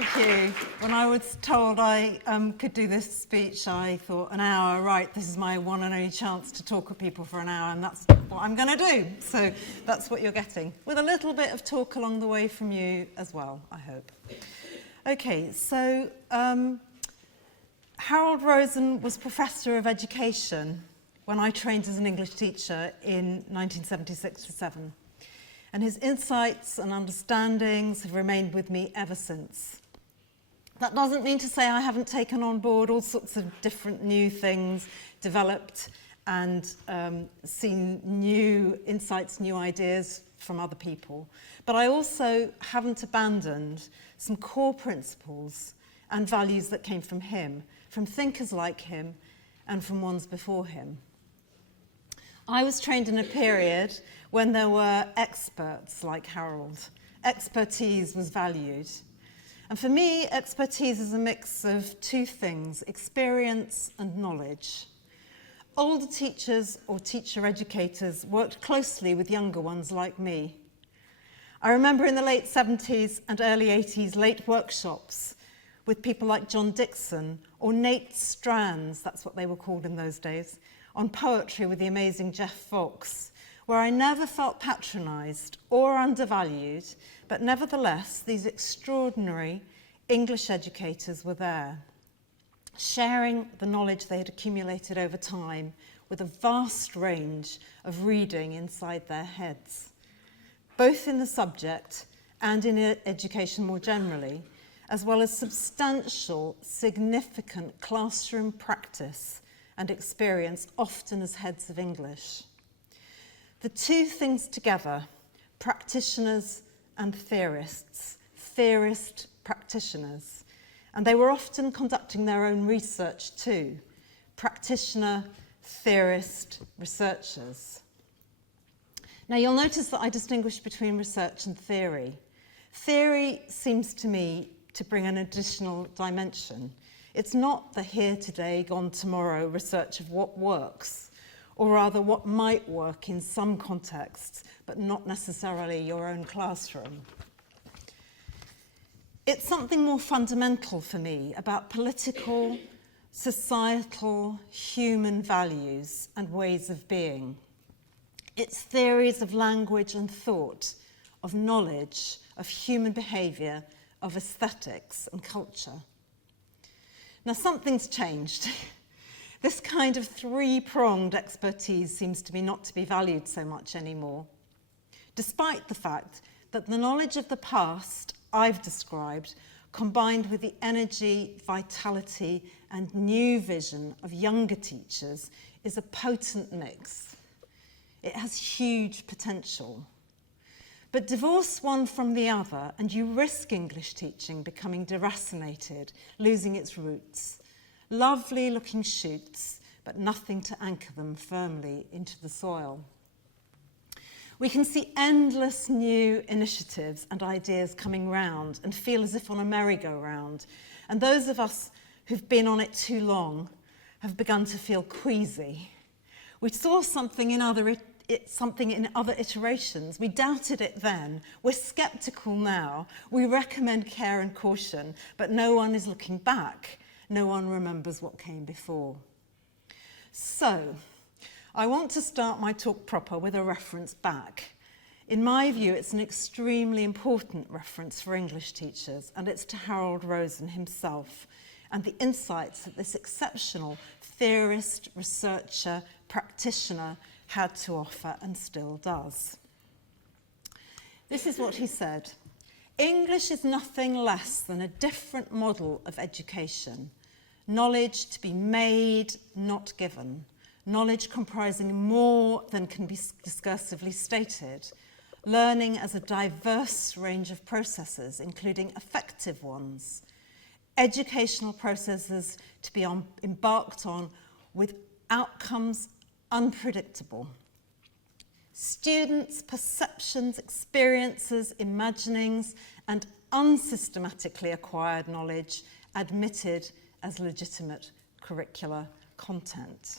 Thank you. When I was told I could do this speech, I thought, an hour, right, this is my one and only chance to talk with people for an hour, and that's what I'm going to do. So that's what you're getting, with a little bit of talk along the way from you as well, I hope. Okay, so Harold Rosen was Professor of Education when I trained as an English teacher in 1976-7. And his insights and understandings have remained with me ever since. That doesn't mean to say I haven't taken on board all sorts of different new things, developed and seen new insights, new ideas from other people. But I also haven't abandoned some core principles and values that came from him, from thinkers like him and from ones before him. I was trained in a period when there were experts like Harold. Expertise was valued. And for me, expertise is a mix of two things, experience and knowledge. Older teachers or teacher educators worked closely with younger ones like me. I remember in the late 70s and early 80s late workshops with people like John Dixon or Nate Strands, that's what they were called in those days, on poetry with the amazing Jeff Fox, where I never felt patronised or undervalued, but nevertheless, these extraordinary English educators were there, sharing the knowledge they had accumulated over time with a vast range of reading inside their heads, both in the subject and in education more generally, as well as substantial, significant classroom practice and experience, often as heads of English. The two things together, practitioners and theorists, theorist practitioners, and they were often conducting their own research too, practitioner, theorist, researchers. Now you'll notice that I distinguish between research and theory. Theory seems to me to bring an additional dimension. It's not the here today, gone tomorrow research of what works, or rather what might work in some contexts, but not necessarily your own classroom. It's something more fundamental for me about political, societal, human values and ways of being. It's theories of language and thought, of knowledge, of human behaviour, of aesthetics and culture. Now something's changed. This kind of three-pronged expertise seems to be not to be valued so much anymore, despite the fact that the knowledge of the past I've described, combined with the energy, vitality and new vision of younger teachers, is a potent mix. It has huge potential. But divorce one from the other and you risk English teaching becoming deracinated, losing its roots. Lovely looking shoots, but nothing to anchor them firmly into the soil. We can see endless new initiatives and ideas coming round and feel as if on a merry-go-round. And those of us who've been on it too long have begun to feel queasy. We saw something in other iterations. We doubted it then. We're sceptical now. We recommend care and caution, but no one is looking back. No one remembers what came before. So, I want to start my talk proper with a reference back. In my view, it's an extremely important reference for English teachers, and it's to Harold Rosen himself and the insights that this exceptional theorist, researcher, practitioner had to offer and still does. This is what he said. English is nothing less than a different model of education. Knowledge to be made, not given. Knowledge comprising more than can be discursively stated. Learning as a diverse range of processes, including effective ones. Educational processes to be embarked on with outcomes unpredictable. Students' perceptions, experiences, imaginings, and unsystematically acquired knowledge admitted as legitimate curricular content.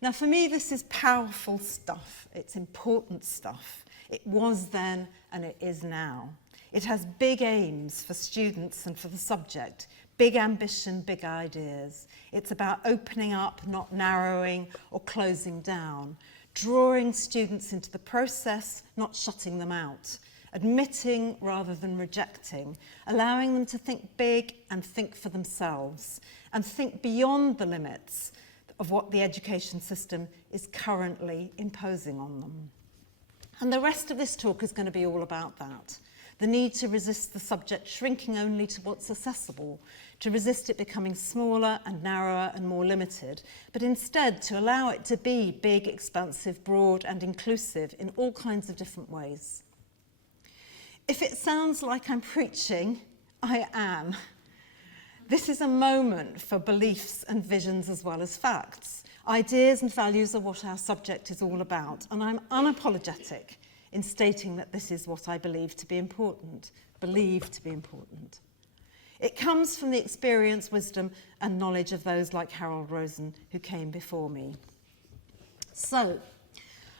Now, for me, this is powerful stuff. It's important stuff. It was then and it is now. It has big aims for students and for the subject, big ambition, big ideas. It's about opening up, not narrowing or closing down, drawing students into the process, not shutting them out, admitting rather than rejecting, allowing them to think big and think for themselves, and think beyond the limits of what the education system is currently imposing on them. And the rest of this talk is going to be all about that. The need to resist the subject shrinking only to what's accessible, to resist it becoming smaller and narrower and more limited, but instead to allow it to be big, expansive, broad and inclusive in all kinds of different ways. If it sounds like I'm preaching, I am. This is a moment for beliefs and visions as well as facts. Ideas and values are what our subject is all about, and I'm unapologetic in stating that this is what I believe to be important. It comes from the experience, wisdom, and knowledge of those like Harold Rosen who came before me. So,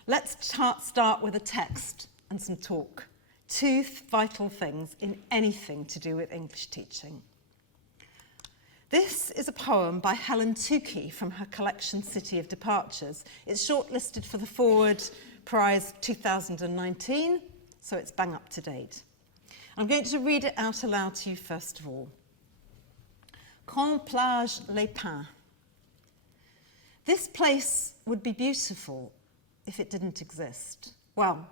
let's start with a text and some talk. Two vital things in anything to do with English teaching. This is a poem by Helen Tukey from her collection City of Departures. It's shortlisted for the Forward Prize 2019, so it's bang up to date. I'm going to read it out aloud to you first of all. Quand plage les pins. This place would be beautiful if it didn't exist. Well,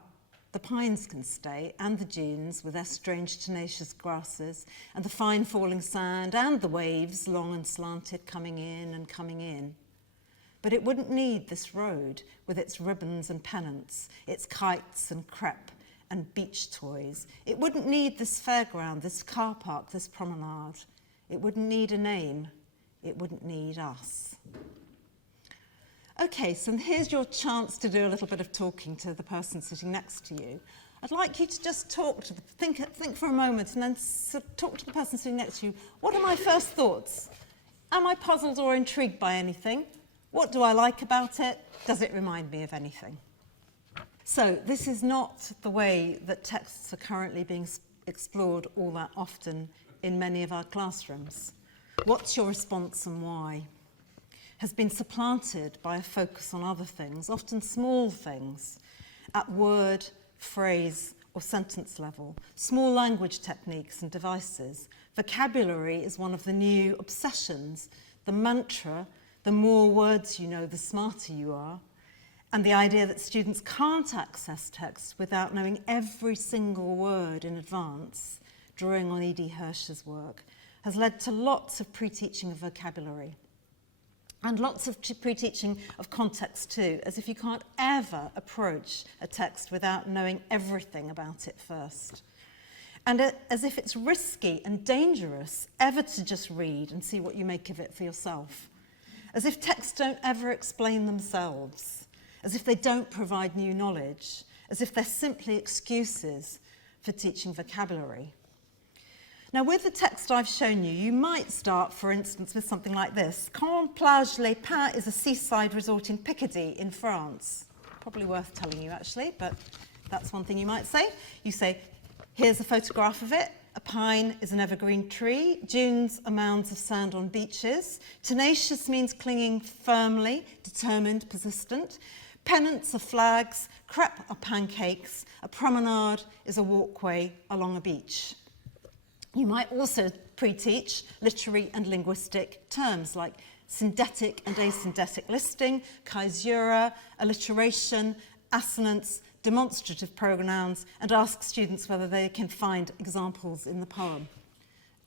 the pines can stay, and the dunes with their strange tenacious grasses, and the fine falling sand, and the waves, long and slanted, coming in and coming in. But it wouldn't need this road with its ribbons and pennants, its kites and crepe and beach toys. It wouldn't need this fairground, this car park, this promenade. It wouldn't need a name. It wouldn't need us. Okay, so here's your chance to do a little bit of talking to the person sitting next to you. I'd like you to just think for a moment and then talk to the person sitting next to you. What are my first thoughts? Am I puzzled or intrigued by anything? What do I like about it? Does it remind me of anything? So this is not the way that texts are currently being explored all that often in many of our classrooms. What's your response and why? Has been supplanted by a focus on other things, often small things, at word, phrase, or sentence level, small language techniques and devices. Vocabulary is one of the new obsessions, the mantra, the more words you know, the smarter you are, and the idea that students can't access text without knowing every single word in advance, drawing on E.D. Hirsch's work, has led to lots of pre-teaching of vocabulary. And lots of pre-teaching of context too, as if you can't ever approach a text without knowing everything about it first. And as if it's risky and dangerous ever to just read and see what you make of it for yourself. As if texts don't ever explain themselves. As if they don't provide new knowledge. As if they're simply excuses for teaching vocabulary. Now, with the text I've shown you, you might start, for instance, with something like this. Quand plage les pins is a seaside resort in Picardy in France. Probably worth telling you, actually, but that's one thing you might say. You say, here's a photograph of it. A pine is an evergreen tree. Dunes are mounds of sand on beaches. Tenacious means clinging firmly, determined, persistent. Pennants are flags. Crepe are pancakes. A promenade is a walkway along a beach. You might also pre-teach literary and linguistic terms like syndetic and asyndetic listing, caesura, alliteration, assonance, demonstrative pronouns, and ask students whether they can find examples in the poem.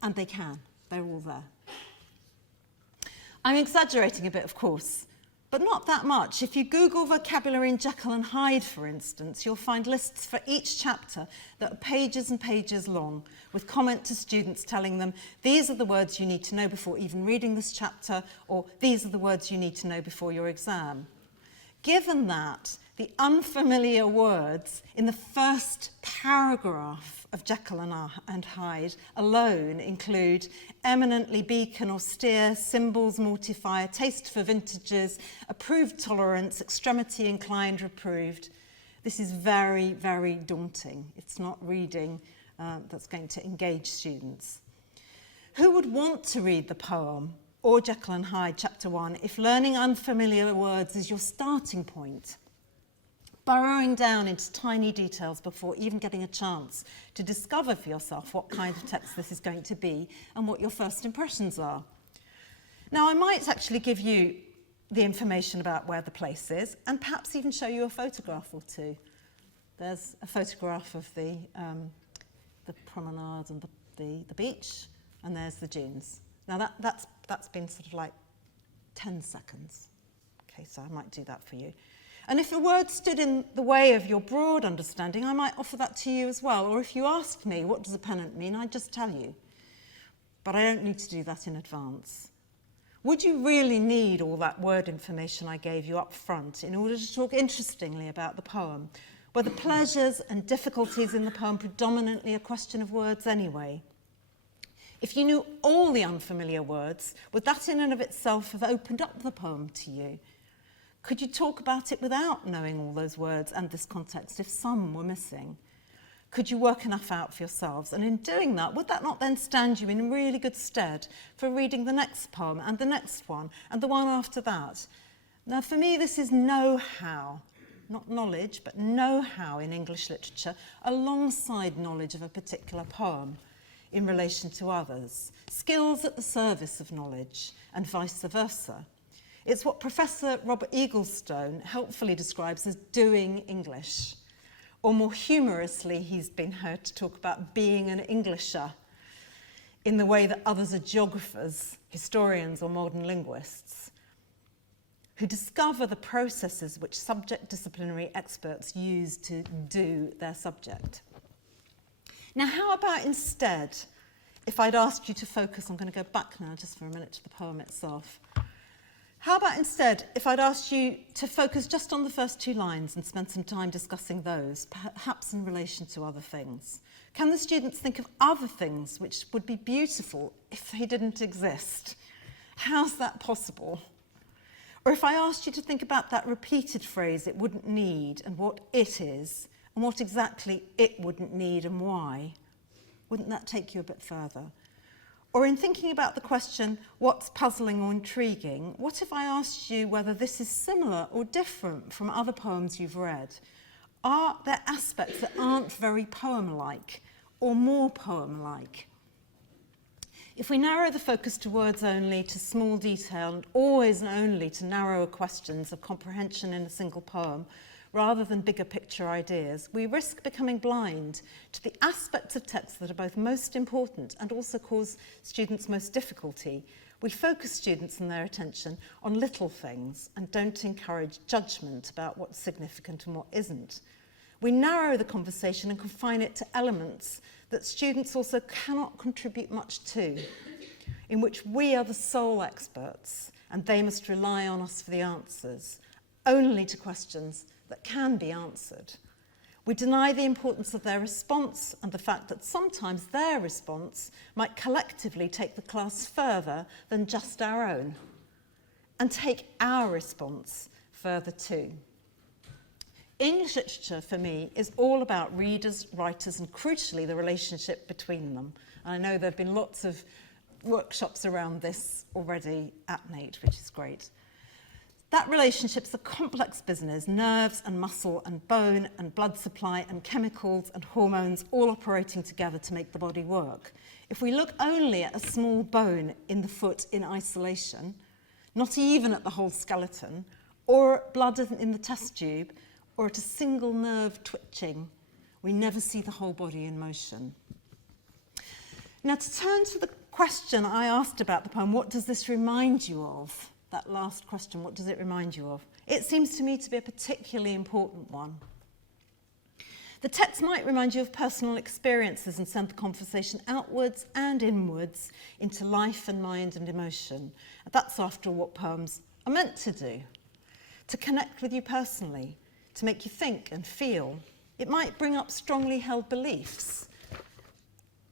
And they can. They're all there. I'm exaggerating a bit, of course, but not that much. If you Google vocabulary in Jekyll and Hyde, for instance, you'll find lists for each chapter that are pages and pages long, with comment to students telling them, these are the words you need to know before even reading this chapter, or these are the words you need to know before your exam. Given that, the unfamiliar words in the first paragraph of Jekyll and Hyde alone include eminently beacon austere, symbols mortifier, taste for vintages, approved tolerance, extremity inclined reproved. This is very, very daunting. It's not reading that's going to engage students. Who would want to read the poem or Jekyll and Hyde chapter 1 if learning unfamiliar words is your starting point? Burrowing down into tiny details before even getting a chance to discover for yourself what kind of text this is going to be and what your first impressions are. Now, I might actually give you the information about where the place is and perhaps even show you a photograph or two. There's a photograph of the promenade and the beach, and there's the dunes. Now that's been sort of like 10 seconds. Okay, so I might do that for you. And if a word stood in the way of your broad understanding, I might offer that to you as well. Or if you asked me, what does a pennant mean, I'd just tell you. But I don't need to do that in advance. Would you really need all that word information I gave you up front in order to talk interestingly about the poem? Were the pleasures and difficulties in the poem predominantly a question of words anyway? If you knew all the unfamiliar words, would that in and of itself have opened up the poem to you? Could you talk about it without knowing all those words and this context if some were missing? Could you work enough out for yourselves? And in doing that, would that not then stand you in really good stead for reading the next poem and the next one and the one after that? Now, for me, this is know-how, not knowledge, but know-how in English literature alongside knowledge of a particular poem in relation to others. Skills at the service of knowledge and vice versa. It's what Professor Robert Eaglestone helpfully describes as doing English. Or more humorously, he's been heard to talk about being an Englisher in the way that others are geographers, historians, or modern linguists, who discover the processes which subject disciplinary experts use to do their subject. Now, how about instead, if I'd asked you to focus, I'm going to go back now just for a minute to the poem itself. How about instead, if I'd asked you to focus just on the first 2 lines and spend some time discussing those, perhaps in relation to other things? Can the students think of other things which would be beautiful if they didn't exist? How's that possible? Or if I asked you to think about that repeated phrase, it wouldn't need, and what it is, and what exactly it wouldn't need and why, wouldn't that take you a bit further? Or in thinking about the question, what's puzzling or intriguing, what if I asked you whether this is similar or different from other poems you've read? Are there aspects that aren't very poem-like or more poem-like? If we narrow the focus to words only, to small detail, and always and only to narrower questions of comprehension in a single poem, rather than bigger picture ideas, we risk becoming blind to the aspects of text that are both most important and also cause students most difficulty. We focus students and their attention on little things and don't encourage judgment about what's significant and what isn't. We narrow the conversation and confine it to elements that students also cannot contribute much to, in which we are the sole experts and they must rely on us for the answers, only to questions that can be answered. We deny the importance of their response and the fact that sometimes their response might collectively take the class further than just our own, and take our response further too. English literature, for me, is all about readers, writers, and crucially, the relationship between them. And I know there have been lots of workshops around this already at NATE, which is great. That relationship's a complex business, nerves and muscle and bone and blood supply and chemicals and hormones all operating together to make the body work. If we look only at a small bone in the foot in isolation, not even at the whole skeleton, or at blood in the test tube, or at a single nerve twitching, we never see the whole body in motion. Now, to turn to the question I asked about the poem, what does this remind you of? That last question, what does it remind you of? It seems to me to be a particularly important one. The text might remind you of personal experiences and send the conversation outwards and inwards into life and mind and emotion. And that's, after all, what poems are meant to do. To connect with you personally, to make you think and feel. It might bring up strongly held beliefs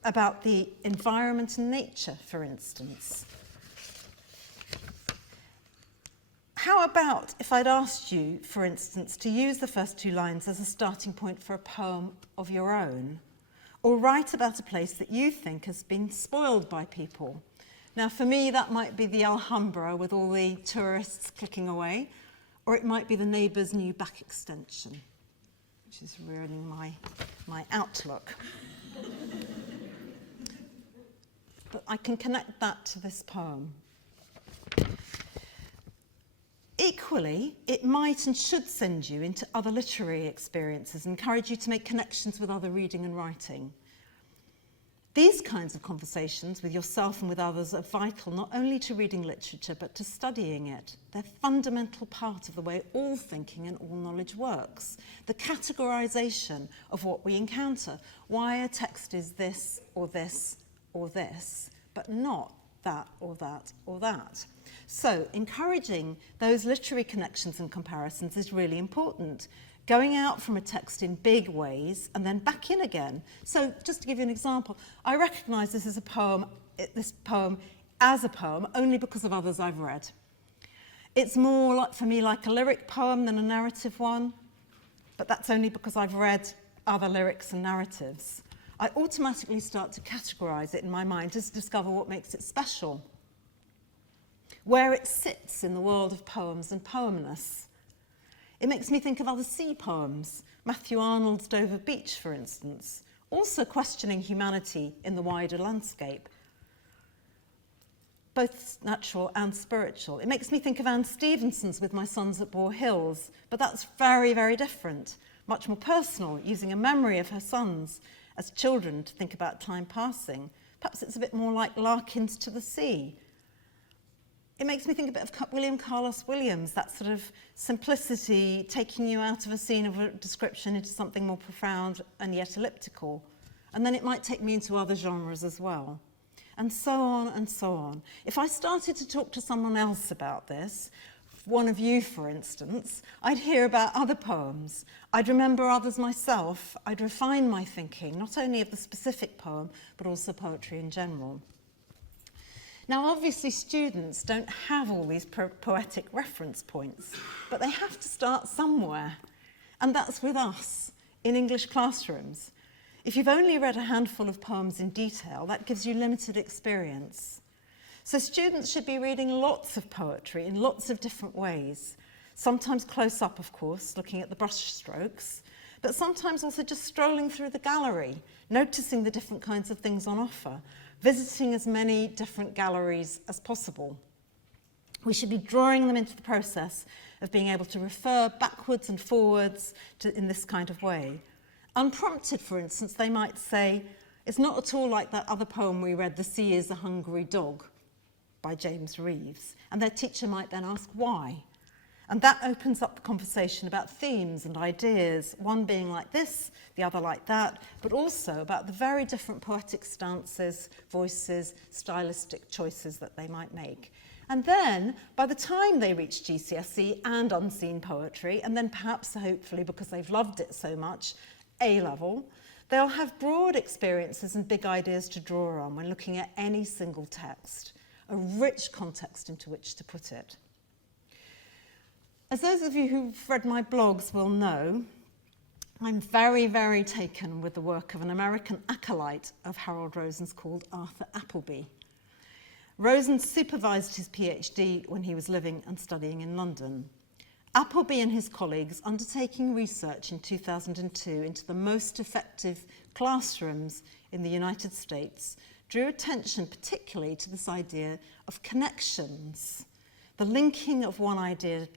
about the environment and nature, for instance. How about if I'd asked you, for instance, to use the first 2 lines as a starting point for a poem of your own? Or write about a place that you think has been spoiled by people. Now, for me, that might be the Alhambra with all the tourists clicking away, or it might be the neighbour's new back extension, which is ruining my outlook. But I can connect that to this poem. Equally, it might and should send you into other literary experiences, encourage you to make connections with other reading and writing. These kinds of conversations with yourself and with others are vital not only to reading literature, but to studying it. They're a fundamental part of the way all thinking and all knowledge works. The categorization of what we encounter. Why a text is this or this or this, but not that or that or that. So encouraging those literary connections and comparisons is really important. Going out from a text in big ways and then back in again. So just to give you an example, I recognise this poem as a poem only because of others I've read. It's more like, for me, like a lyric poem than a narrative one, but that's only because I've read other lyrics and narratives. I automatically start to categorise it in my mind to discover what makes it special, where it sits in the world of poems and poemness. It makes me think of other sea poems, Matthew Arnold's Dover Beach, for instance, also questioning humanity in the wider landscape, both natural and spiritual. It makes me think of Anne Stevenson's With My Sons at Boar Hills, but that's very, very different, much more personal, using a memory of her sons as children to think about time passing. Perhaps it's a bit more like Larkin's To the Sea. It makes me think a bit of William Carlos Williams, that sort of simplicity, taking you out of a scene of a description into something more profound and yet elliptical. And then it might take me into other genres as well. And so on and so on. If I started to talk to someone else about this, one of you, for instance, I'd hear about other poems. I'd remember others myself. I'd refine my thinking, not only of the specific poem, but also poetry in general. Now, obviously, students don't have all these poetic reference points, but they have to start somewhere. And that's with us, in English classrooms. If you've only read a handful of poems in detail, that gives you limited experience. So students should be reading lots of poetry in lots of different ways. Sometimes close up, of course, looking at the brushstrokes, but sometimes also just strolling through the gallery, noticing the different kinds of things on offer, visiting as many different galleries as possible. We should be drawing them into the process of being able to refer backwards and forwards in this kind of way. Unprompted, for instance, they might say, it's not at all like that other poem we read, The Sea is a Hungry Dog, by James Reeves. And their teacher might then ask why. And that opens up the conversation about themes and ideas, one being like this, the other like that, but also about the very different poetic stances, voices, stylistic choices that they might make. And then, by the time they reach GCSE and unseen poetry, and then perhaps, hopefully, because they've loved it so much, A-level, they'll have broad experiences and big ideas to draw on when looking at any single text, a rich context into which to put it. As those of you who've read my blogs will know, I'm very, very taken with the work of an American acolyte of Harold Rosen's called Arthur Appleby. Rosen supervised his PhD when he was living and studying in London. Appleby and his colleagues, undertaking research in 2002 into the most effective classrooms in the United States, drew attention particularly to this idea of connections, the linking of one idea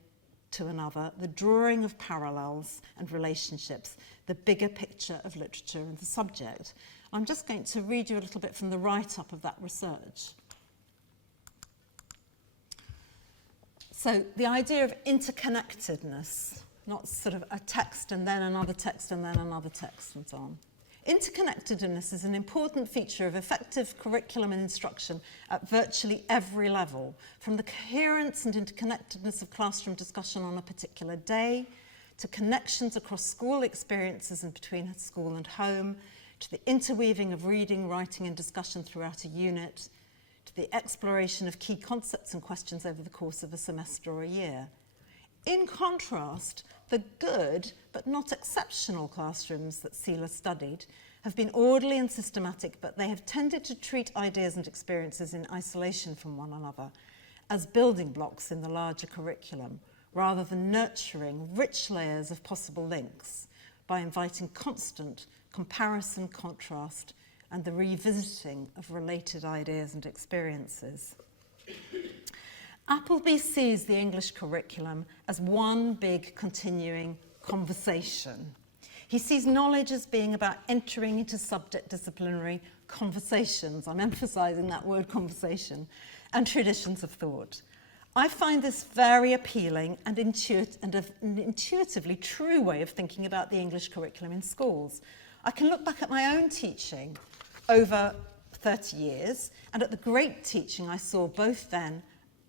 to another, the drawing of parallels and relationships, the bigger picture of literature and the subject. I'm just going to read you a little bit from the write-up of that research. So the idea of interconnectedness, not sort of a text and then another text and then another text and so on. Interconnectedness is an important feature of effective curriculum and instruction at virtually every level, from the coherence and interconnectedness of classroom discussion on a particular day, to connections across school experiences and between school and home, to the interweaving of reading, writing and discussion throughout a unit, to the exploration of key concepts and questions over the course of a semester or a year. In contrast, the good but not exceptional classrooms that Seela studied have been orderly and systematic, but they have tended to treat ideas and experiences in isolation from one another, as building blocks in the larger curriculum, rather than nurturing rich layers of possible links by inviting constant comparison, contrast, and the revisiting of related ideas and experiences. Appleby sees the English curriculum as one big continuing conversation. He sees knowledge as being about entering into subject-disciplinary conversations, I'm emphasising that word conversation, and traditions of thought. I find this very appealing and an intuitively true way of thinking about the English curriculum in schools. I can look back at my own teaching over 30 years and at the great teaching I saw both then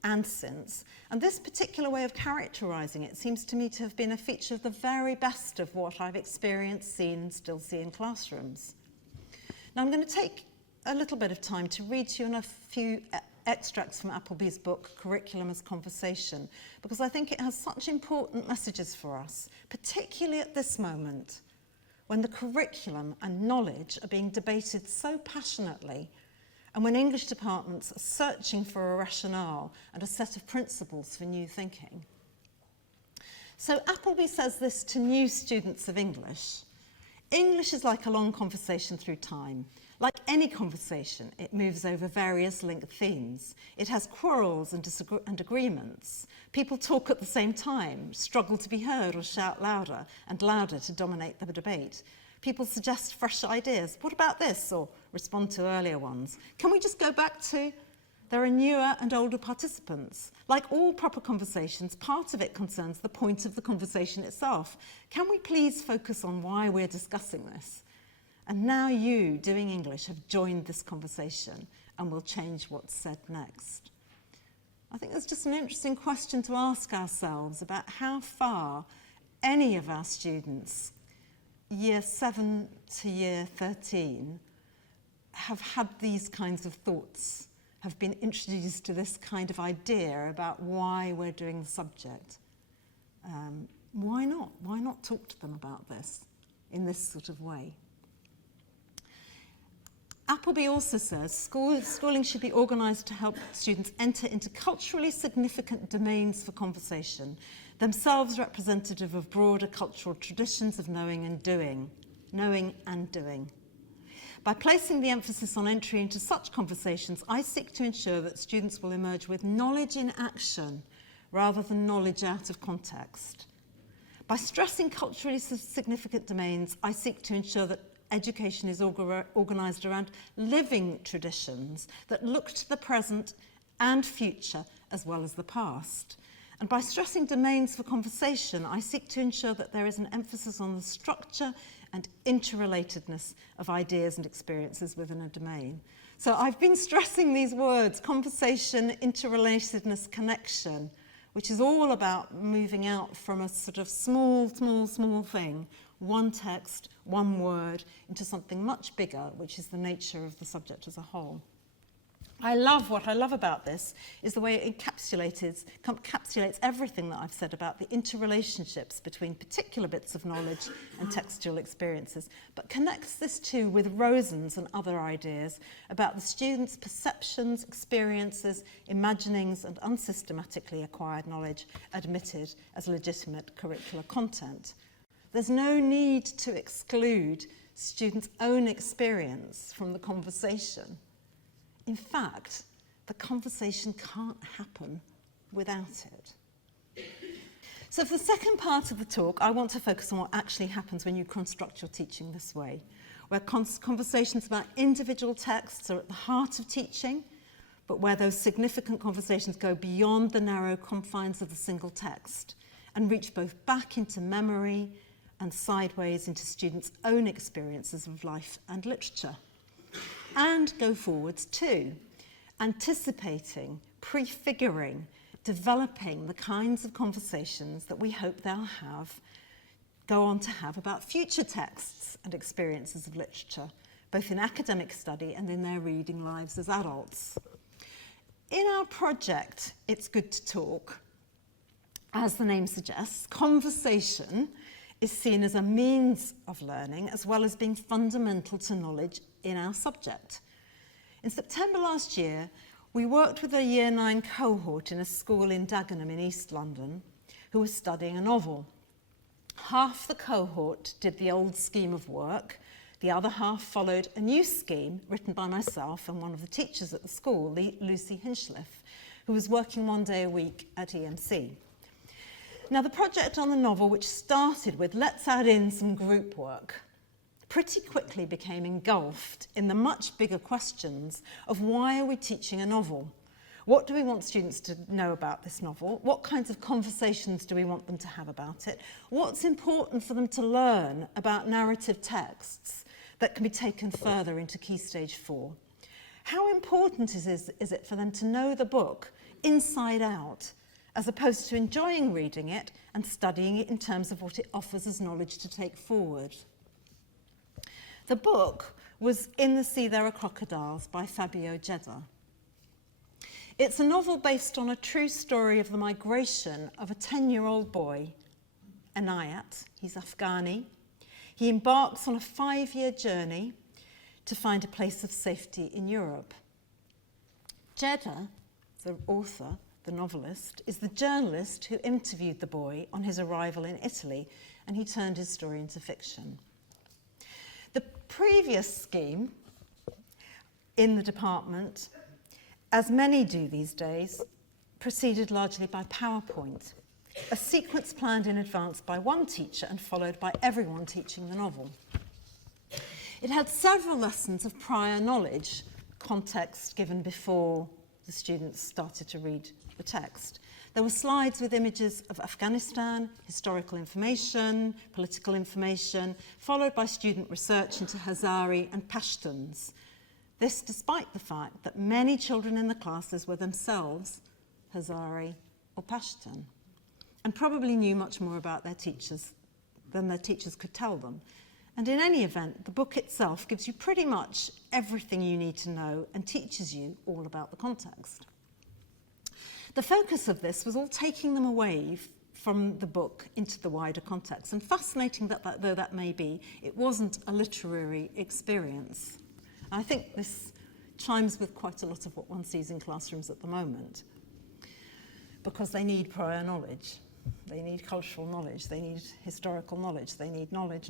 and since, and this particular way of characterising it seems to me to have been a feature of the very best of what I've experienced, seen, and still see in classrooms. Now I'm going to take a little bit of time to read to you a few extracts from Appleby's book, Curriculum as Conversation, because I think it has such important messages for us, particularly at this moment, when the curriculum and knowledge are being debated so passionately, and when English departments are searching for a rationale and a set of principles for new thinking. So Appleby says this to new students of English. English is like a long conversation through time. Like any conversation, it moves over various linked themes. It has quarrels and agreements. People talk at the same time, struggle to be heard or shout louder and louder to dominate the debate. People suggest fresh ideas. What about this? Or respond to earlier ones. Can we just go back to, there are newer and older participants. Like all proper conversations, part of it concerns the point of the conversation itself. Can we please focus on why we're discussing this? And now you, doing English, have joined this conversation and will change what's said next. I think there's just an interesting question to ask ourselves about how far any of our students, year 7 to year 13, have had these kinds of thoughts, have been introduced to this kind of idea about why we're doing the subject. Why not? Why not talk to them about this in this sort of way? Appleby also says schooling should be organised to help students enter into culturally significant domains for conversation, themselves representative of broader cultural traditions of knowing and doing. By placing the emphasis on entry into such conversations, I seek to ensure that students will emerge with knowledge in action rather than knowledge out of context. By stressing culturally significant domains, I seek to ensure that education is organised around living traditions that look to the present and future as well as the past. And by stressing domains for conversation, I seek to ensure that there is an emphasis on the structure and interrelatedness of ideas and experiences within a domain. So I've been stressing these words, conversation, interrelatedness, connection, which is all about moving out from a sort of small thing, one text, one word, into something much bigger, which is the nature of the subject as a whole. What I love about this is the way it encapsulates everything that I've said about the interrelationships between particular bits of knowledge and textual experiences, but connects this too with Rosen's and other ideas about the student's perceptions, experiences, imaginings, and unsystematically acquired knowledge admitted as legitimate curricular content. There's no need to exclude students' own experience from the conversation. In fact, the conversation can't happen without it. So for the second part of the talk, I want to focus on what actually happens when you construct your teaching this way, where conversations about individual texts are at the heart of teaching, but where those significant conversations go beyond the narrow confines of the single text and reach both back into memory and sideways into students' own experiences of life and literature. And go forwards too, anticipating, prefiguring, developing the kinds of conversations that we hope they'll go on to have about future texts and experiences of literature, both in academic study and in their reading lives as adults. In our project, It's Good to Talk, as the name suggests, conversation is seen as a means of learning as well as being fundamental to knowledge in our subject. In September last year, we worked with a Year 9 cohort in a school in Dagenham in East London who was studying a novel. Half the cohort did the old scheme of work. The other half followed a new scheme written by myself and one of the teachers at the school, Lucy Hinchliffe, who was working 1 day a week at EMC. Now, the project on the novel, which started with let's add in some group work, pretty quickly became engulfed in the much bigger questions of why are we teaching a novel? What do we want students to know about this novel? What kinds of conversations do we want them to have about it? What's important for them to learn about narrative texts that can be taken further into Key Stage 4? How important is it for them to know the book inside out, as opposed to enjoying reading it and studying it in terms of what it offers as knowledge to take forward? The book was In the Sea There Are Crocodiles by Fabio Jeddah. It's a novel based on a true story of the migration of a 10-year-old boy, Anayat. He's Afghani. He embarks on a 5-year journey to find a place of safety in Europe. Jeddah, the author, the novelist, is the journalist who interviewed the boy on his arrival in Italy, and he turned his story into fiction. The previous scheme in the department, as many do these days, proceeded largely by PowerPoint, a sequence planned in advance by one teacher and followed by everyone teaching the novel. It had several lessons of prior knowledge, context given before the students started to read the text. There were slides with images of Afghanistan, historical information, political information, followed by student research into Hazari and Pashtuns. This despite the fact that many children in the classes were themselves Hazari or Pashtun, and probably knew much more about their teachers than their teachers could tell them. And in any event, the book itself gives you pretty much everything you need to know and teaches you all about the context. The focus of this was all taking them away from the book into the wider context. And fascinating though that may be, it wasn't a literary experience. I think this chimes with quite a lot of what one sees in classrooms at the moment, because they need prior knowledge. They need cultural knowledge, they need historical knowledge, they need knowledge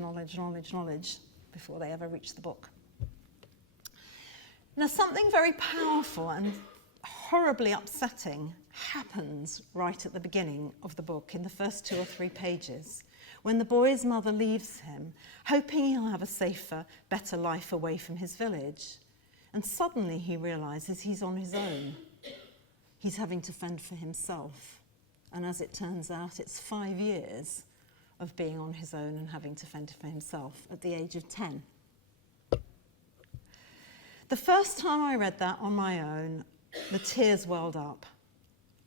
before they ever reach the book. Now, something very powerful and horribly upsetting happens right at the beginning of the book, in the first 2 or 3 pages, when the boy's mother leaves him, hoping he'll have a safer, better life away from his village. And suddenly he realises he's on his own. He's having to fend for himself. And as it turns out, it's 5 years of being on his own and having to fend for himself at the age of 10. The first time I read that on my own, the tears welled up.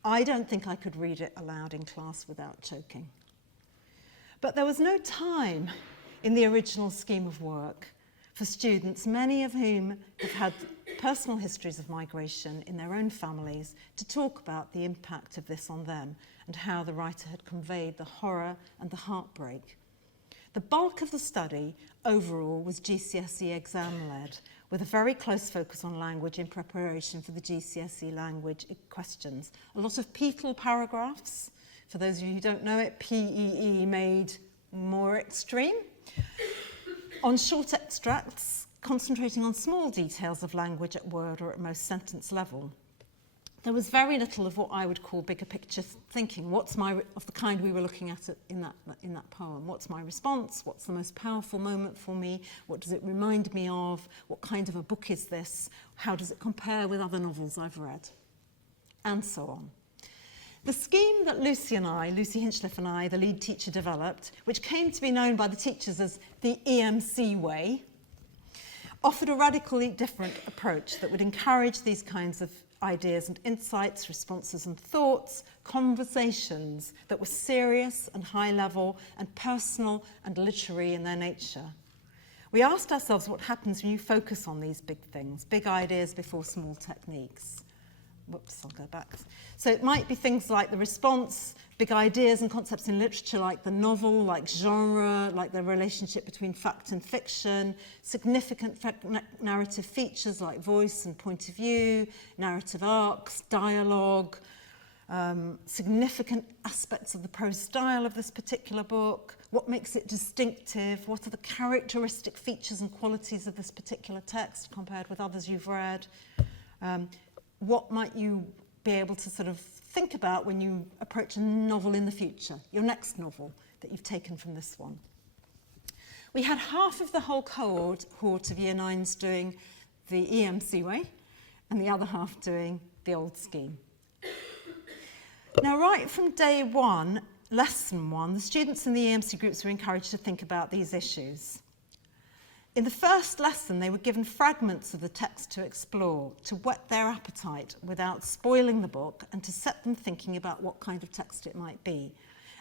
I don't think I could read it aloud in class without choking. But there was no time in the original scheme of work for students, many of whom have had personal histories of migration in their own families, to talk about the impact of this on them and how the writer had conveyed the horror and the heartbreak. The bulk of the study overall was GCSE exam-led, with a very close focus on language in preparation for the GCSE language questions. A lot of petal paragraphs. For those of you who don't know it, PEE made more extreme. On short extracts, concentrating on small details of language at word or at most sentence level. There was very little of what I would call bigger picture thinking. Of the kind we were looking at in that poem. What's my response? What's the most powerful moment for me? What does it remind me of? What kind of a book is this? How does it compare with other novels I've read? And so on. The scheme that Lucy Hinchliffe and I, the lead teacher, developed, which came to be known by the teachers as the EMC way, offered a radically different approach that would encourage these kinds of ideas and insights, responses and thoughts, conversations that were serious and high level and personal and literary in their nature. We asked ourselves what happens when you focus on these big things, big ideas before small techniques. Whoops, I'll go back. So it might be things like the response big ideas and concepts in literature like the novel, like genre, like the relationship between fact and fiction, significant narrative features like voice and point of view, narrative arcs, dialogue, significant aspects of the prose style of this particular book, what makes it distinctive, what are the characteristic features and qualities of this particular text compared with others you've read, what might you be able to sort of think about when you approach a novel in the future, your next novel that you've taken from this one. We had half of the whole cohort of Year 9s doing the EMC way and the other half doing the old scheme. Now, right from day one, lesson one, the students in the EMC groups were encouraged to think about these issues. In the first lesson, they were given fragments of the text to explore, to whet their appetite without spoiling the book and to set them thinking about what kind of text it might be.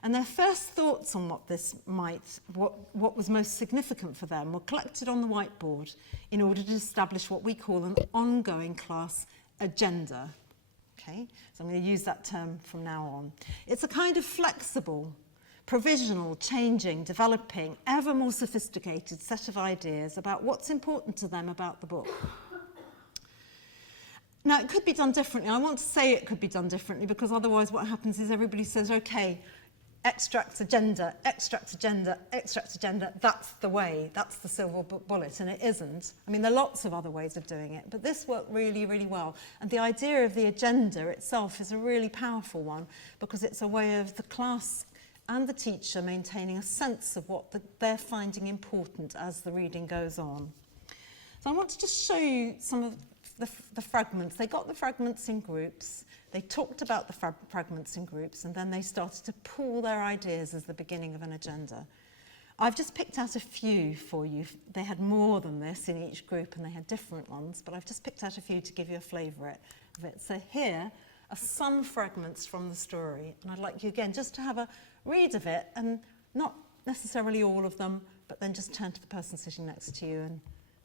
And their first thoughts on what was most significant for them were collected on the whiteboard in order to establish what we call an ongoing class agenda. Okay, so I'm going to use that term from now on. It's a kind of flexible, provisional, changing, developing, ever more sophisticated set of ideas about what's important to them about the book. Now, it could be done differently. I want to say it could be done differently because otherwise what happens is everybody says, okay, extract agenda, extract agenda, extract agenda, that's the way, that's the silver bullet, and it isn't. I mean, there are lots of other ways of doing it, but this worked really, really well. And the idea of the agenda itself is a really powerful one because it's a way of the class and the teacher maintaining a sense of what they're finding important as the reading goes on. So I want to just show you some of the fragments. They got the fragments in groups, they talked about the fragments in groups, and then they started to pool their ideas as the beginning of an agenda. I've just picked out a few for you. They had more than this in each group and they had different ones, but I've just picked out a few to give you a flavour of it. So here are some fragments from the story, and I'd like you again just to have a read of it, and not necessarily all of them, but then just turn to the person sitting next to you and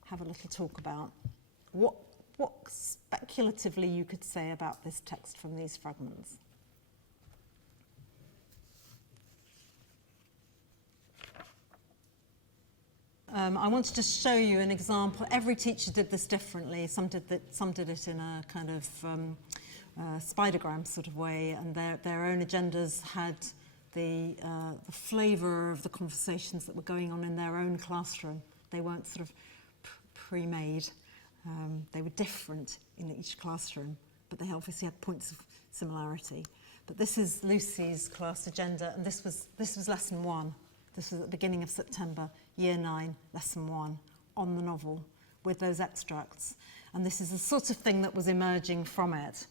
have a little talk about what speculatively you could say about this text from these fragments. I want to just show you an example. Every teacher did this differently. Some did it in a kind of spidergram sort of way, and their own agendas had the flavour of the conversations that were going on in their own classroom. They weren't sort of pre-made. They were different in each classroom, but they obviously had points of similarity. But this is Lucy's class agenda, and this was lesson 1. This was at the beginning of September, Year 9, lesson 1, on the novel, with those extracts. And this is the sort of thing that was emerging from it.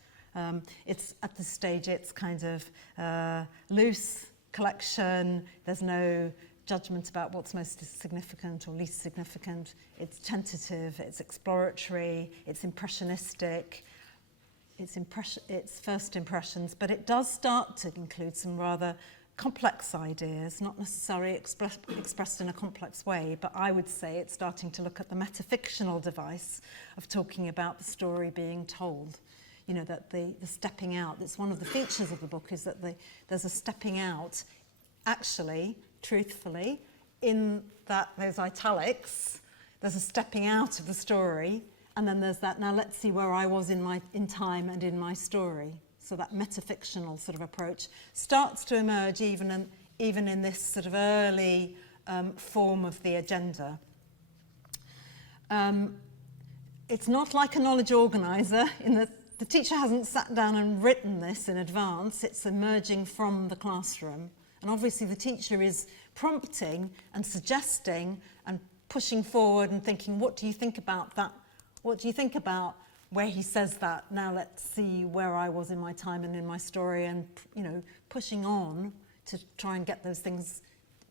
It's at this stage, it's kind of loose collection. There's no judgment about what's most significant or least significant. It's tentative, it's exploratory, it's impressionistic, it's first impressions, but it does start to include some rather complex ideas, not necessarily expressed in a complex way, but I would say it's starting to look at the metafictional device of talking about the story being told. You know, that the stepping out, it's one of the features of the book, is that there's a stepping out, actually, truthfully, in those italics, there's a stepping out of the story, and then there's that, now let's see where I was in time and in my story. So that metafictional sort of approach starts to emerge even in this sort of early form of the agenda. It's not like a knowledge organiser in that the teacher hasn't sat down and written this in advance. It's emerging from the classroom. And obviously the teacher is prompting and suggesting and pushing forward and thinking, what do you think about that? What do you think about where he says that? Now let's see where I was in my time and in my story, and, you know, pushing on to try and get those things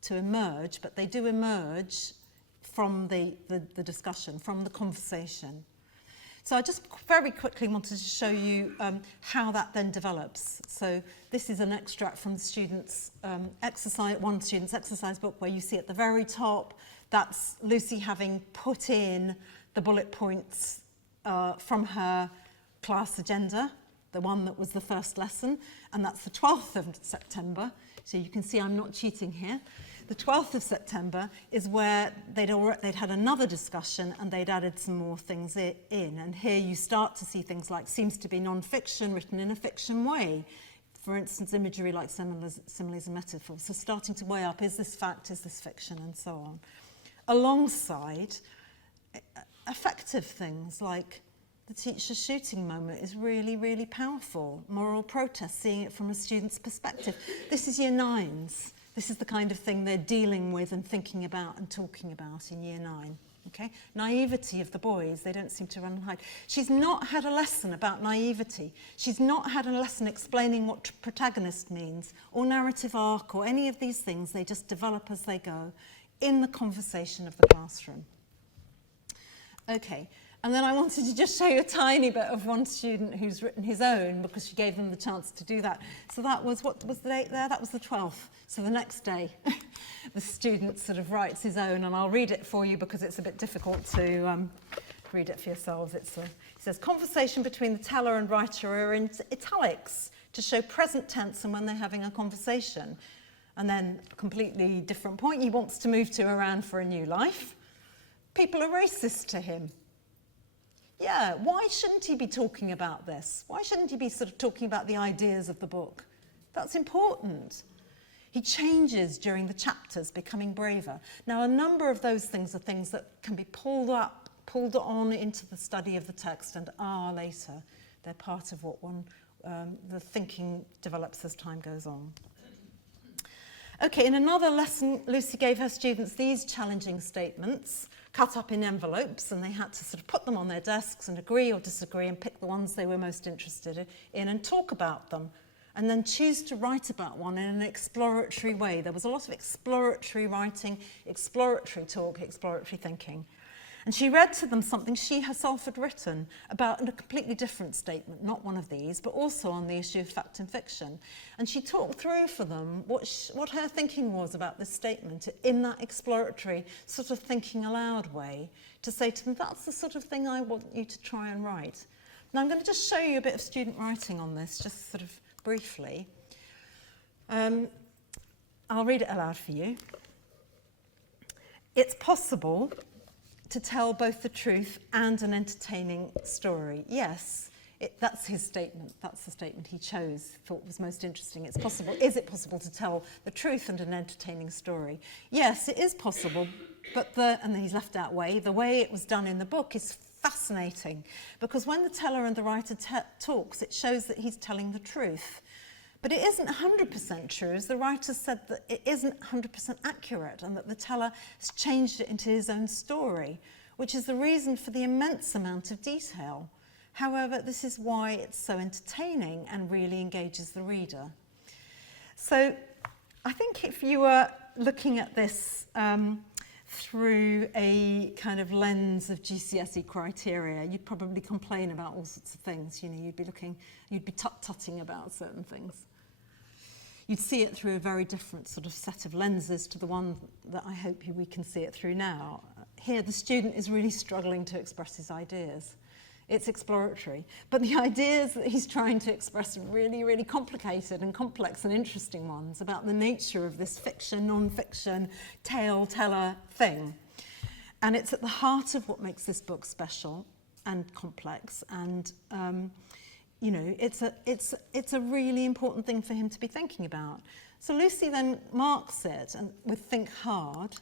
to emerge, but they do emerge from the discussion, from the conversation. So I just very quickly wanted to show you how that then develops. So this is an extract from the student's one student's exercise book, where you see at the very top, that's Lucy having put in the bullet points from her class agenda, the one that was the first lesson, and that's the 12th of September. So you can see I'm not cheating here. The 12th of September is where they'd had another discussion and they'd added some more things in. And here you start to see things like seems to be non-fiction written in a fiction way. For instance, imagery like similes and metaphors. So starting to weigh up, is this fact, is this fiction, and so on. Alongside effective things like the teacher shooting moment is really, really powerful. Moral protest, seeing it from a student's perspective. This is year 9s. This is the kind of thing they're dealing with and thinking about and talking about in year 9. Okay? Naivety of the boys, they don't seem to run and hide. She's not had a lesson about naivety. She's not had a lesson explaining what protagonist means, or narrative arc, or any of these things. They just develop as they go in the conversation of the classroom. Okay. And then I wanted to just show you a tiny bit of one student who's written his own, because she gave them the chance to do that. So that was, what was the date there? That was the 12th. So the next day, the student sort of writes his own, and I'll read it for you because it's a bit difficult to read it for yourselves. It says, conversation between the teller and writer are in italics to show present tense and when they're having a conversation. And then, completely different point, he wants to move to Iran for a new life. People are racist to him. Yeah, why shouldn't he be talking about this? Why shouldn't he be sort of talking about the ideas of the book? That's important. He changes during the chapters, becoming braver. Now, a number of those things are things that can be pulled on into the study of the text and are later. They're part of what the thinking develops as time goes on. Okay, in another lesson, Lucy gave her students these challenging statements, cut up in envelopes, and they had to sort of put them on their desks and agree or disagree and pick the ones they were most interested in and talk about them, and then choose to write about one in an exploratory way. There was a lot of exploratory writing, exploratory talk, exploratory thinking. And she read to them something she herself had written about a completely different statement, not one of these, but also on the issue of fact and fiction. And she talked through for them what her thinking was about this statement in that exploratory sort of thinking aloud way, to say to them, that's the sort of thing I want you to try and write. Now I'm going to just show you a bit of student writing on this, just sort of briefly. I'll read it aloud for you. It's possible to tell both the truth and an entertaining story. Yes, that's his statement. That's the statement he chose, thought was most interesting. It's possible. Is it possible to tell the truth and an entertaining story? Yes, it is possible, but and then he's left out the way it was done in the book is fascinating, because when the teller and the writer talks, it shows that he's telling the truth. But it isn't 100% true, as the writer said that it isn't 100% accurate and that the teller has changed it into his own story, which is the reason for the immense amount of detail. However, this is why it's so entertaining and really engages the reader. So I think if you were looking at this through a kind of lens of GCSE criteria, you'd probably complain about all sorts of things. You know, you'd be tut-tutting about certain things. You'd see it through a very different sort of set of lenses to the one that I hope we can see it through now. Here, the student is really struggling to express his ideas. It's exploratory, but the ideas that he's trying to express are really, really complicated and complex and interesting ones about the nature of this fiction, non-fiction, tale-teller thing. And it's at the heart of what makes this book special and complex, and you know, it's a really important thing for him to be thinking about. So Lucy then marks it with think hard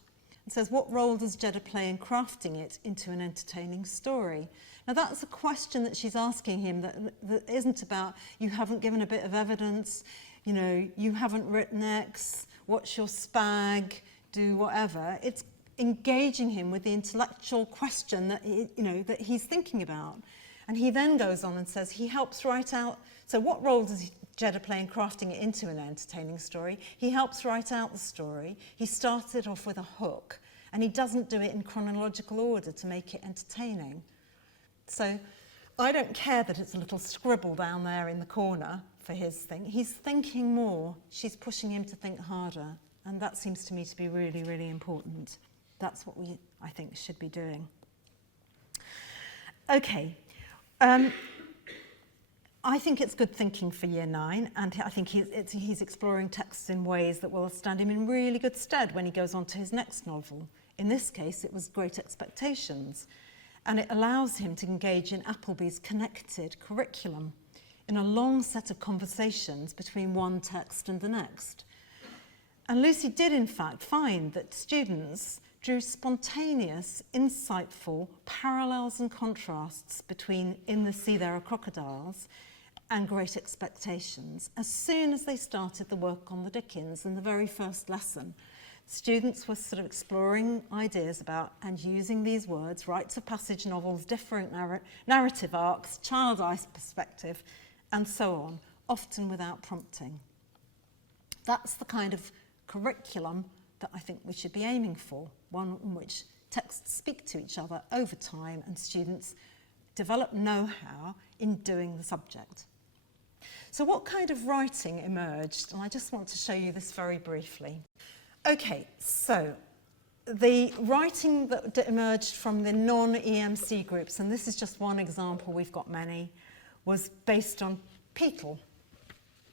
and says, what role does Jeddah play in crafting it into an entertaining story? Now that's a question that she's asking him that isn't about, you haven't given a bit of evidence, you know, you haven't written X, what's your spag, do whatever. It's engaging him with the intellectual question that that he's thinking about. And he then goes on and says he helps write out, so what role does Jeddah play in crafting it into an entertaining story? He helps write out the story. He started off with a hook, and he doesn't do it in chronological order to make it entertaining. So I don't care that it's a little scribble down there in the corner for his thing. He's thinking more. She's pushing him to think harder, and that seems to me to be really, really important. That's what we, I think, should be doing. Okay. I think it's good thinking for Year 9, and I think he's exploring texts in ways that will stand him in really good stead when he goes on to his next novel. In this case, it was Great Expectations, and it allows him to engage in Appleby's connected curriculum in a long set of conversations between one text and the next. And Lucy did, in fact, find that students drew spontaneous, insightful parallels and contrasts between In the Sea There Are Crocodiles and Great Expectations as soon as they started the work on the Dickens in the very first lesson. Students were sort of exploring ideas about and using these words, rites of passage novels, different narrative arcs, child-eye perspective, and so on, often without prompting. That's the kind of curriculum that I think we should be aiming for, one in which texts speak to each other over time and students develop know-how in doing the subject. So what kind of writing emerged? And I just want to show you this very briefly. Okay, so the writing that emerged from the non-EMC groups, and this is just one example, we've got many, was based on Petal.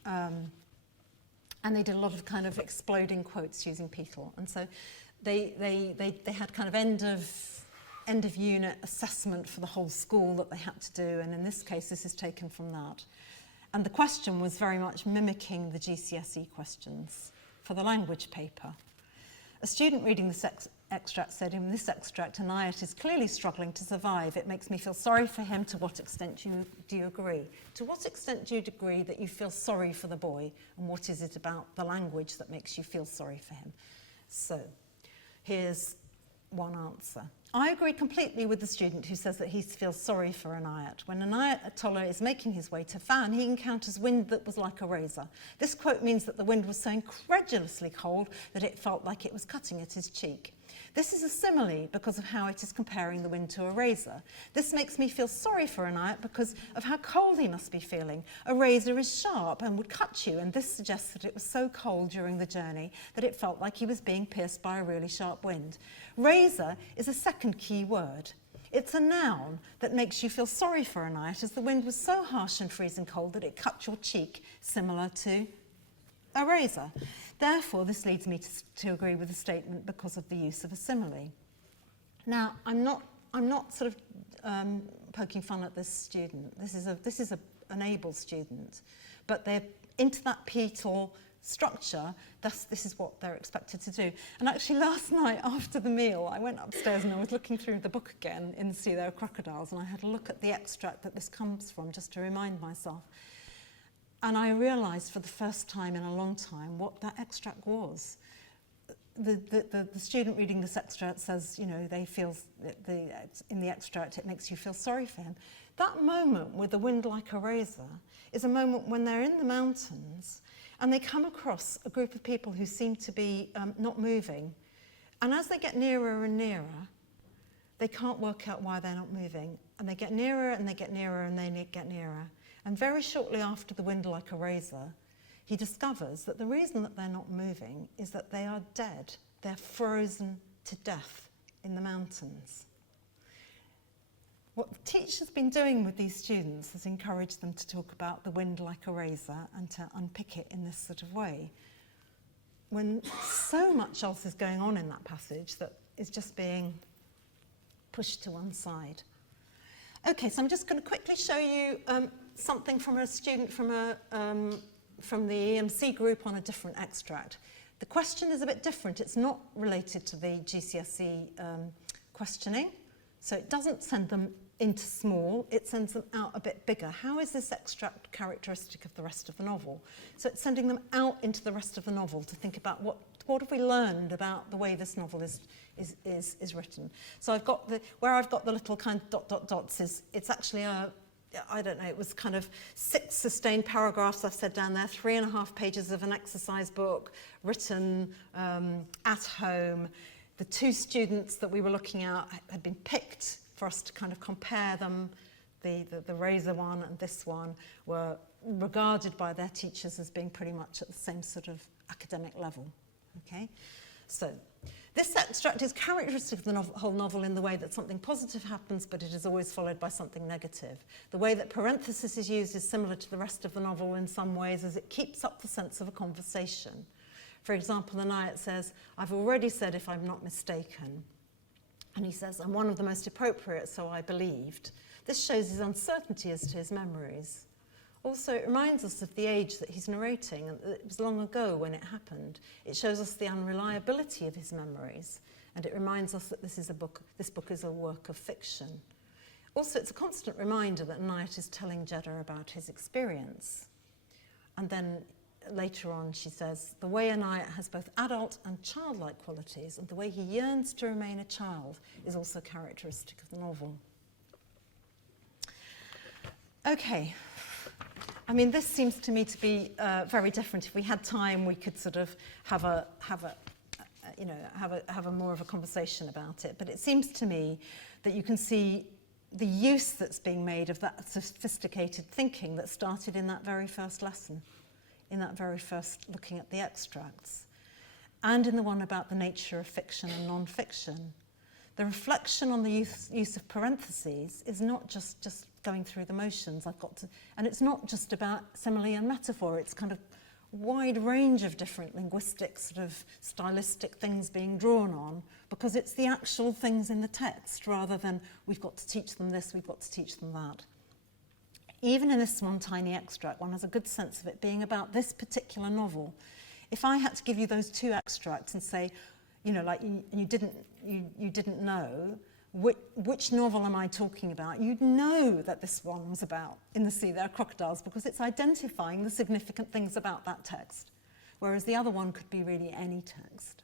And they did a lot of kind of exploding quotes using Petal. And so they had kind of end of unit assessment for the whole school that they had to do. And in this case, this is taken from that. And the question was very much mimicking the GCSE questions for the language paper. A student reading this extract said, in this extract, Anayat is clearly struggling to survive. It makes me feel sorry for him. To what extent do you agree? To what extent do you agree that you feel sorry for the boy? And what is it about the language that makes you feel sorry for him? So here's one answer. I agree completely with the student who says that he feels sorry for Anayat. When Anayat Atollah is making his way to Fan, he encounters wind that was like a razor. This quote means that the wind was so incredulously cold that it felt like it was cutting at his cheek. This is a simile because of how it is comparing the wind to a razor. This makes me feel sorry for Anayat because of how cold he must be feeling. A razor is sharp and would cut you, and this suggests that it was so cold during the journey that it felt like he was being pierced by a really sharp wind. Razor is a second key word. It's a noun that makes you feel sorry for Anayat as the wind was so harsh and freezing cold that it cut your cheek, similar to a razor. Therefore, this leads me to agree with the statement because of the use of a simile. Now, I'm not sort of poking fun at this student. This is an able student, but they're into that Petal structure. This is what they're expected to do. And actually, last night after the meal, I went upstairs and I was looking through the book again, In the Sea There Are Crocodiles, and I had a look at the extract that this comes from just to remind myself. And I realised for the first time in a long time what that extract was. The student reading this extract says, you know, they feel, in the extract, it makes you feel sorry for him. That moment with the wind like a razor is a moment when they're in the mountains and they come across a group of people who seem to be not moving. And as they get nearer and nearer, they can't work out why they're not moving. And they get nearer and they get nearer and they get nearer. And very shortly after the wind like a razor, he discovers that the reason that they're not moving is that they are dead. They're frozen to death in the mountains. What the teacher's been doing with these students has encouraged them to talk about the wind like a razor and to unpick it in this sort of way, when so much else is going on in that passage that is just being pushed to one side. Okay, so I'm just going to quickly show you something from a student from the EMC group on a different extract. The question is a bit different. It's not related to the GCSE questioning, so it doesn't send them into small, it sends them out a bit bigger. How is this extract characteristic of the rest of the novel? So it's sending them out into the rest of the novel to think about what have we learned about the way this novel is written. So I've got where I've got the little kind of dots is, it's actually I don't know, it was kind of 6 sustained paragraphs I've said down there, 3.5 pages of an exercise book written at home. The 2 students that we were looking at had been picked for us to kind of compare them. The razor one and this one were regarded by their teachers as being pretty much at the same sort of academic level. Okay, So, this extract is characteristic of the whole novel in the way that something positive happens, but it is always followed by something negative. The way that parenthesis is used is similar to the rest of the novel in some ways, as it keeps up the sense of a conversation. For example, Anayat says, "I've already said if I'm not mistaken." And he says, "I'm one of the most appropriate, so I believed." This shows his uncertainty as to his memories. Also, it reminds us of the age that he's narrating, and that it was long ago when it happened. It shows us the unreliability of his memories, and it reminds us that this book is a work of fiction. Also, it's a constant reminder that Anayat is telling Jeddah about his experience. And then later on she says, "The way Anayat has both adult and childlike qualities, and the way he yearns to remain a child is also characteristic of the novel." Okay. I mean, this seems to me to be very different. If we had time, we could sort of have a more of a conversation about it. But it seems to me that you can see the use that's being made of that sophisticated thinking that started in that very first lesson, in that very first looking at the extracts, and in the one about the nature of fiction and non-fiction. The reflection on the use of parentheses is not just going through the motions. And it's not just about simile and metaphor. It's kind of wide range of different linguistic sort of stylistic things being drawn on, because it's the actual things in the text rather than we've got to teach them this, we've got to teach them that. Even in this one tiny extract, one has a good sense of it being about this particular novel. If I had to give you those two extracts and say, like you didn't know, which novel am I talking about? You'd know that this one was about In the Sea There Are Crocodiles, because it's identifying the significant things about that text, whereas the other one could be really any text.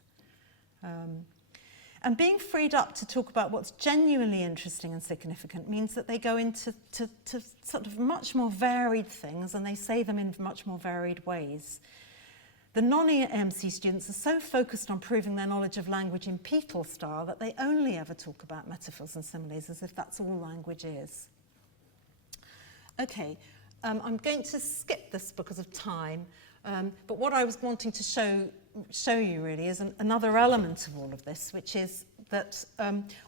And being freed up to talk about what's genuinely interesting and significant means that they go into to sort of much more varied things, and they say them in much more varied ways. The non-EMC students are so focused on proving their knowledge of language in Petal style that they only ever talk about metaphors and similes as if that's all language is. Okay, I'm going to skip this because of time, but what I was wanting to show you really is another element of all of this, which is that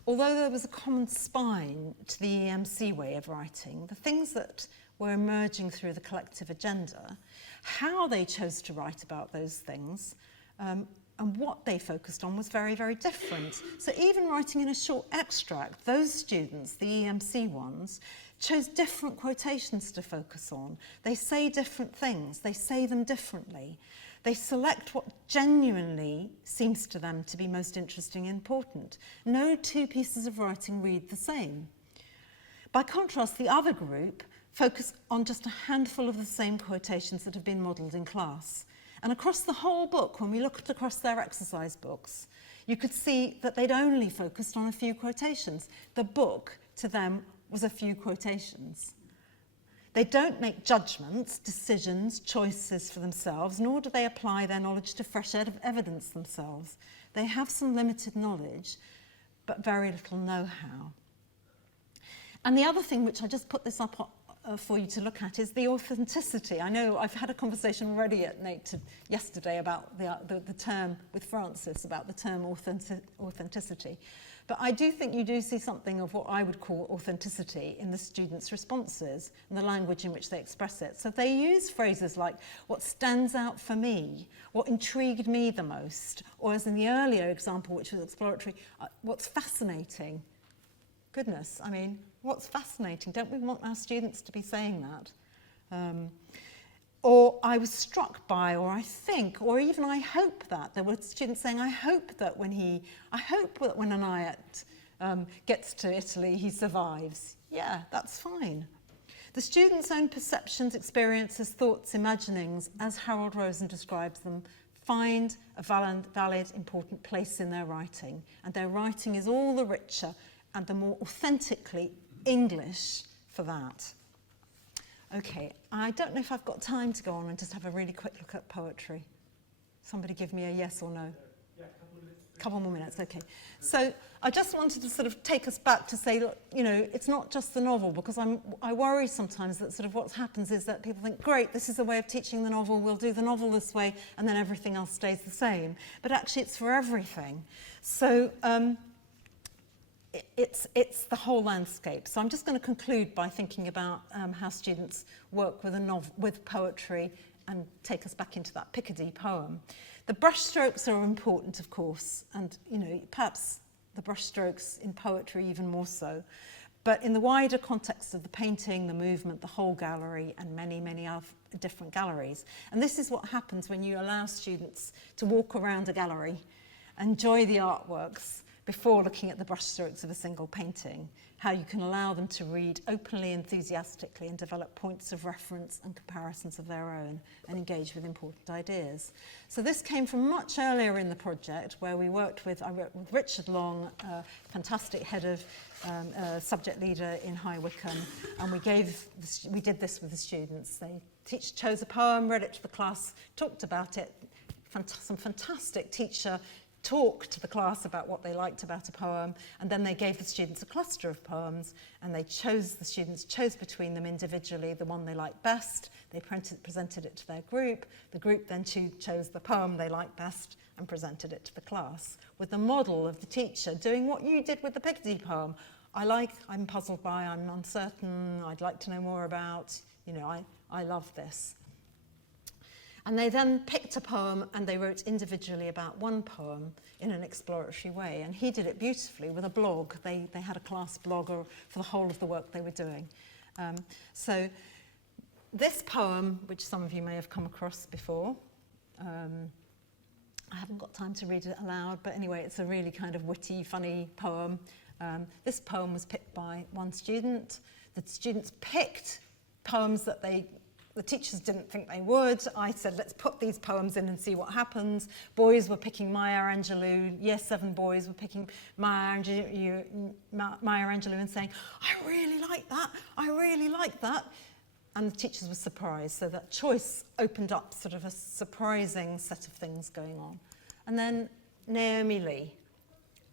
although there was a common spine to the EMC way of writing, the things that were emerging through the collective agenda, how they chose to write about those things and what they focused on was very, very different. So even writing in a short extract, those students, the EMC ones, chose different quotations to focus on. They say different things, they say them differently. They select what genuinely seems to them to be most interesting and important. No two pieces of writing read the same. By contrast, the other group focus on just a handful of the same quotations that have been modelled in class. And across the whole book, when we looked across their exercise books, you could see that they'd only focused on a few quotations. The book, to them, was a few quotations. They don't make judgments, decisions, choices for themselves, nor do they apply their knowledge to fresh evidence themselves. They have some limited knowledge, but very little know-how. And the other thing, which I just put this up for you to look at, is the authenticity. I know I've had a conversation already at NATE yesterday about the term with Francis, about the term authenticity. But I do think you do see something of what I would call authenticity in the students' responses and the language in which they express it. So they use phrases like, what stands out for me, what intrigued me the most, or as in the earlier example, which was exploratory, what's fascinating. Goodness, I mean, what's fascinating? Don't we want our students to be saying that? Or I was struck by, or I think, or even I hope that. There were students saying, I hope that when Anayat gets to Italy, he survives. Yeah, that's fine. The students' own perceptions, experiences, thoughts, imaginings, as Harold Rosen describes them, find a valid, important place in their writing. And their writing is all the richer and the more authentically English for that. Okay, I don't know if I've got time to go on and just have a really quick look at poetry. Somebody give me a yes or no. Yeah, a couple of minutes. couple more minutes, okay. So I just wanted to sort of take us back to say, look, you know, it's not just the novel, because I worry sometimes that sort of what happens is that people think, great, this is a way of teaching the novel, we'll do the novel this way, and then everything else stays the same. But actually it's for everything. So it's the whole landscape. So I'm just going to conclude by thinking about how students work with with poetry and take us back into that Picardy poem. The brushstrokes are important, of course, and you know, perhaps the brushstrokes in poetry even more so. But in the wider context of the painting, the movement, the whole gallery, and many, many other different galleries. And this is what happens when you allow students to walk around a gallery, enjoy the artworks, before looking at the brushstrokes of a single painting, how you can allow them to read openly, enthusiastically, and develop points of reference and comparisons of their own, and engage with important ideas. So this came from much earlier in the project, where we worked with, I worked with Richard Long, fantastic head of subject leader in High Wycombe, and we did this with the students. They chose a poem, read it to the class, talked about it. Some fantastic teacher talk to the class about what they liked about a poem, and then they gave the students a cluster of poems, and the students chose between them individually the one they liked best. They presented it to their group. The group then chose the poem they liked best and presented it to the class, with the model of the teacher doing what you did with the Picardy poem. I'm puzzled by, I'm uncertain, I'd like to know more about, you know, I love this. And they then picked a poem and they wrote individually about one poem in an exploratory way. And he did it beautifully with a blog. They had a class blog for the whole of the work they were doing. So this poem, which some of you may have come across before, I haven't got time to read it aloud, but anyway, it's a really kind of witty, funny poem. This poem was picked by one student. The students picked poems that the teachers didn't think they would. I said, let's put these poems in and see what happens. Boys were picking Maya Angelou. Year 7 boys were picking Maya Angelou and saying, I really like that, I really like that. And the teachers were surprised. So that choice opened up sort of a surprising set of things going on. And then Naomi Lee,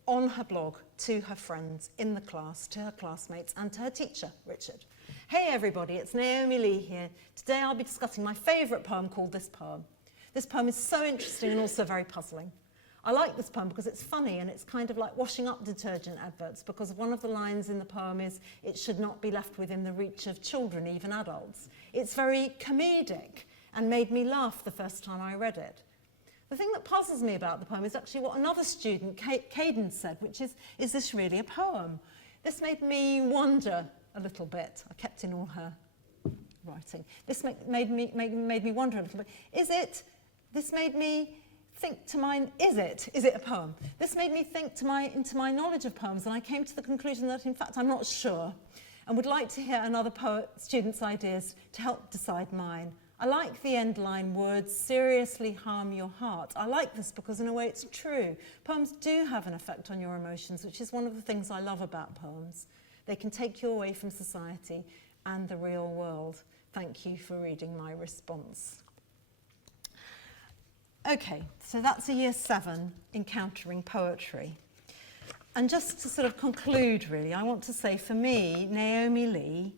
on her blog, to her friends in the class, to her classmates, and to her teacher, Richard. Hey everybody, it's Naomi Lee here. Today I'll be discussing my favourite poem called This Poem. This poem is so interesting and also very puzzling. I like this poem because it's funny and it's kind of like washing up detergent adverts, because one of the lines in the poem is, it should not be left within the reach of children, even adults. It's very comedic and made me laugh the first time I read it. The thing that puzzles me about the poem is actually what another student, Caden, said, which is this really a poem? This made me wonder a little bit. I kept in all her writing. This made me wonder a little bit. This made me think to mind, is it a poem? This made me think into my knowledge of poems, and I came to the conclusion that in fact I'm not sure, and would like to hear another student's ideas to help decide mine. I like the end line, words seriously harm your heart. I like this because in a way it's true. Poems do have an effect on your emotions, which is one of the things I love about poems. They can take you away from society and the real world. Thank you for reading my response. Okay, so that's a year 7 encountering poetry. And just to sort of conclude really, I want to say for me, Naomi Lee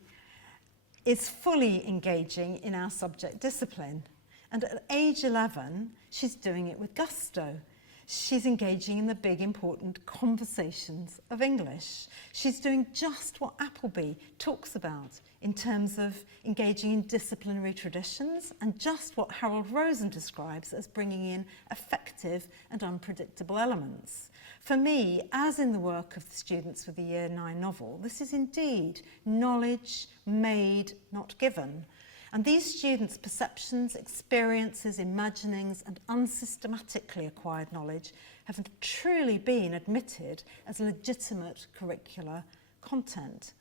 is fully engaging in our subject discipline. And at age 11, she's doing it with gusto. She's engaging in the big, important conversations of English. She's doing just what Appleby talks about in terms of engaging in disciplinary traditions, and just what Harold Rosen describes as bringing in effective and unpredictable elements. For me, as in the work of the students with the Year 9 novel, this is indeed knowledge made, not given. And these students' perceptions, experiences, imaginings, and unsystematically acquired knowledge have truly been admitted as legitimate curricular content.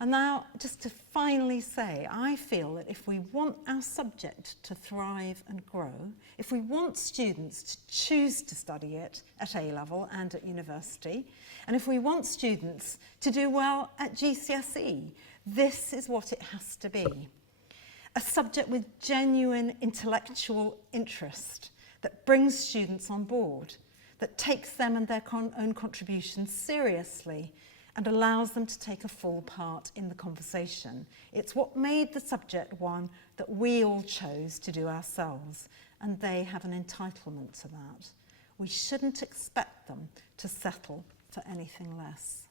And now, just to finally say, I feel that if we want our subject to thrive and grow, if we want students to choose to study it at A-level and at university, and if we want students to do well at GCSE, this is what it has to be. A subject with genuine intellectual interest that brings students on board, that takes them and their own contributions seriously and allows them to take a full part in the conversation. It's what made the subject one that we all chose to do ourselves, and they have an entitlement to that. We shouldn't expect them to settle for anything less.